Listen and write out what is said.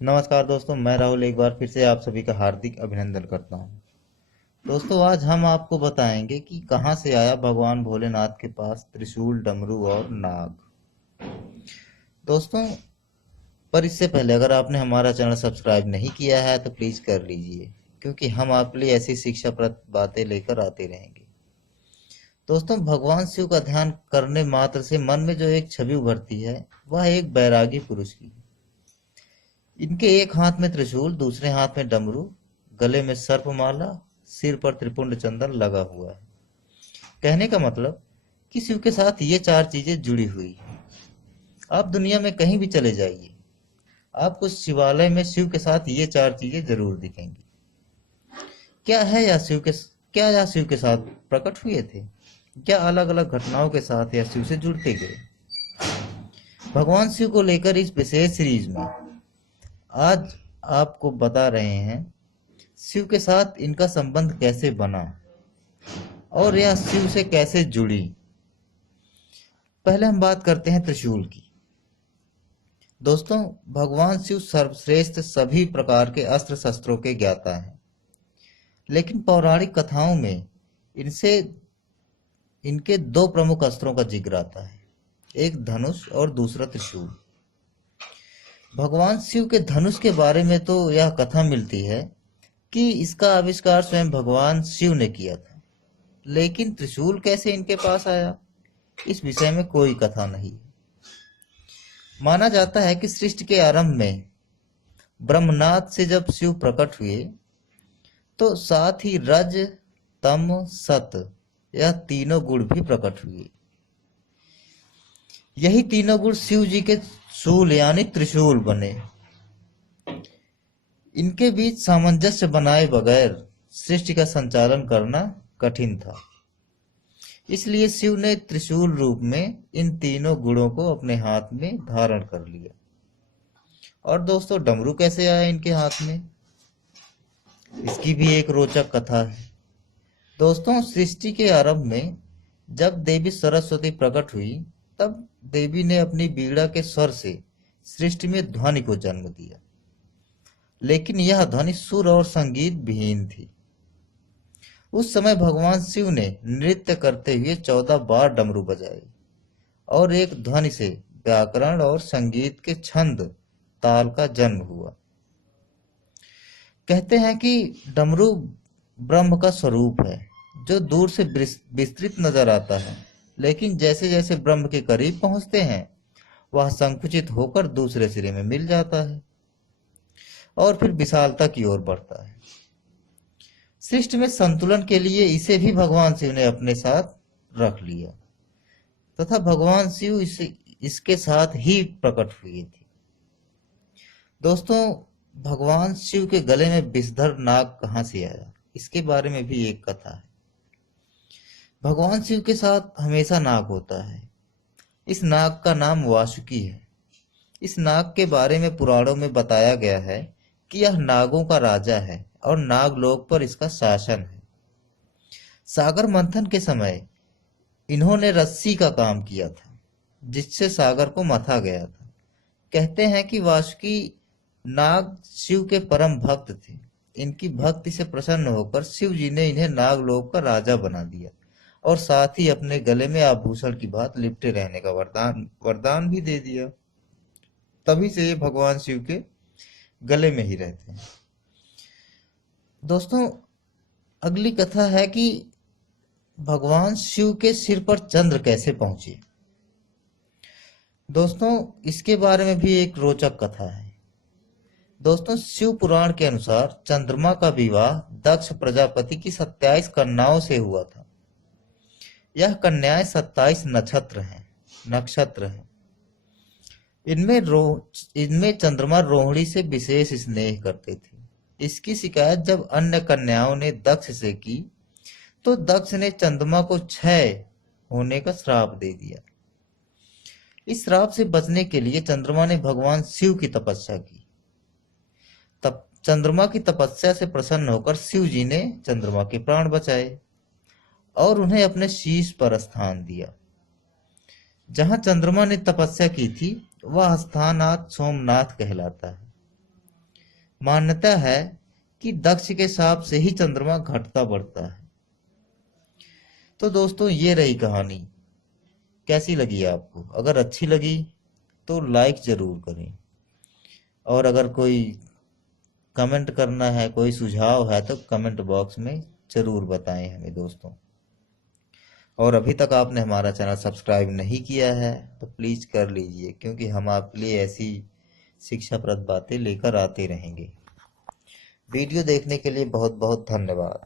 नमस्कार दोस्तों, मैं राहुल एक बार फिर से आप सभी का हार्दिक अभिनंदन करता हूं। दोस्तों, आज हम आपको बताएंगे कि कहां से आया भगवान भोलेनाथ के पास त्रिशूल, डमरू और नाग। दोस्तों, पर इससे पहले अगर आपने हमारा चैनल सब्सक्राइब नहीं किया है तो प्लीज कर लीजिए, क्योंकि हम आपके लिए ऐसी शिक्षाप्रद बातें लेकर आते रहेंगे। दोस्तों, भगवान शिव का ध्यान करने मात्र से मन में जो एक छवि उभरती है, वह एक बैरागी पुरुष की है। इनके एक हाथ में त्रिशूल, दूसरे हाथ में डमरू, गले में सर्पमाला, सिर पर त्रिपुंड चंदन लगा हुआ है। कहने का मतलब कि शिव के साथ ये चार चीजें जुड़ी हुई हैं। आप दुनिया में कहीं भी चले जाइए, आपको शिवालय में शिव के साथ ये चार चीजें जरूर दिखेंगी। क्या है यह शिव के क्या यह शिव के साथ प्रकट हुए थे? क्या अलग अलग घटनाओं के साथ यह शिव से जुड़ते गए? भगवान शिव को लेकर इस विशेष सीरीज में आज आपको बता रहे हैं शिव के साथ इनका संबंध कैसे बना और यह शिव से कैसे जुड़ी। पहले हम बात करते हैं त्रिशूल की। दोस्तों, भगवान शिव सर्वश्रेष्ठ सभी प्रकार के अस्त्र शस्त्रों के ज्ञाता हैं, लेकिन पौराणिक कथाओं में इनसे इनके दो प्रमुख अस्त्रों का जिक्र आता है, एक धनुष और दूसरा त्रिशूल। भगवान शिव के धनुष के बारे में तो यह कथा मिलती है कि इसका आविष्कार स्वयं भगवान शिव ने किया था, लेकिन त्रिशूल कैसे इनके पास आया, इस विषय में कोई कथा नहीं। माना जाता है कि सृष्टि के आरंभ में ब्रह्मनाथ से जब शिव प्रकट हुए तो साथ ही रज, तम, सत यह तीनों गुण भी प्रकट हुए। यही तीनों गुण शिव जी के शूल यानी त्रिशूल बने। इनके बीच सामंजस्य बनाए बगैर सृष्टि का संचालन करना कठिन था। इसलिए शिव ने त्रिशूल रूप में इन तीनों गुणों को अपने हाथ में धारण कर लिया। और दोस्तों, डमरू कैसे आया इनके हाथ में, इसकी भी एक रोचक कथा है। दोस्तों, सृष्टि के आरंभ में जब देवी सरस्वती प्रकट हुई, तब देवी ने अपनी बीड़ा के स्वर से सृष्टि में ध्वनि को जन्म दिया, लेकिन यह ध्वनि सुर और संगीत विहीन थी। उस समय भगवान शिव ने नृत्य करते हुए 14 बार डमरू बजाए और एक ध्वनि से व्याकरण और संगीत के छंद ताल का जन्म हुआ। कहते हैं कि डमरू ब्रह्म का स्वरूप है, जो दूर से विस्तृत नजर आता है, लेकिन जैसे जैसे ब्रह्म के करीब पहुंचते हैं, वह संकुचित होकर दूसरे सिरे में मिल जाता है और फिर विशालता की ओर बढ़ता है। सृष्टि में संतुलन के लिए इसे भी भगवान शिव ने अपने साथ रख लिया तथा भगवान शिव इसके साथ ही प्रकट हुए थे। दोस्तों, भगवान शिव के गले में विषधर नाग कहां से आया, इसके बारे में भी एक कथा है। भगवान शिव के साथ हमेशा नाग होता है। इस नाग का नाम वासुकी है। इस नाग के बारे में पुराणों में बताया गया है कि यह नागों का राजा है और नागलोक पर इसका शासन है। सागर मंथन के समय इन्होंने रस्सी का काम किया था, जिससे सागर को मथा गया था। कहते हैं कि वासुकी नाग शिव के परम भक्त थे। इनकी भक्ति से प्रसन्न होकर शिव जी ने इन्हें नागलोक का राजा बना दिया और साथ ही अपने गले में आभूषण की भांति लिपटे रहने का वरदान वरदान भी दे दिया। तभी से ये भगवान शिव के गले में ही रहते हैं। दोस्तों, अगली कथा है कि भगवान शिव के सिर पर चंद्र कैसे पहुंचे। दोस्तों, इसके बारे में भी एक रोचक कथा है। दोस्तों, शिव पुराण के अनुसार चंद्रमा का विवाह दक्ष प्रजापति की 27 कन्याओं से हुआ था। यह कन्याएं 27 नक्षत्र हैं। इनमें चंद्रमा रोहिणी से विशेष स्नेह करते थे। इसकी शिकायत जब अन्य कन्याओं ने दक्ष से की, तो दक्ष ने चंद्रमा को क्षय होने का श्राप दे दिया। इस श्राप से बचने के लिए चंद्रमा ने भगवान शिव की तपस्या की। तब चंद्रमा की तपस्या से प्रसन्न होकर शिव जी ने चंद्रमा के प्राण बचाए और उन्हें अपने शीश पर स्थान दिया। जहां चंद्रमा ने तपस्या की थी, वह स्थान आज सोमनाथ कहलाता है। मान्यता है कि दक्ष के शाप से ही चंद्रमा घटता बढ़ता है। तो दोस्तों ये रही कहानी। कैसी लगी आपको? अगर अच्छी लगी तो लाइक जरूर करें, और अगर कोई कमेंट करना है, कोई सुझाव है, तो कमेंट बॉक्स में जरूर बताएं हमें दोस्तों। और अभी तक आपने हमारा चैनल सब्सक्राइब नहीं किया है तो प्लीज कर लीजिए, क्योंकि हम आपके लिए ऐसी शिक्षाप्रद बातें लेकर आते रहेंगे। वीडियो देखने के लिए बहुत बहुत धन्यवाद।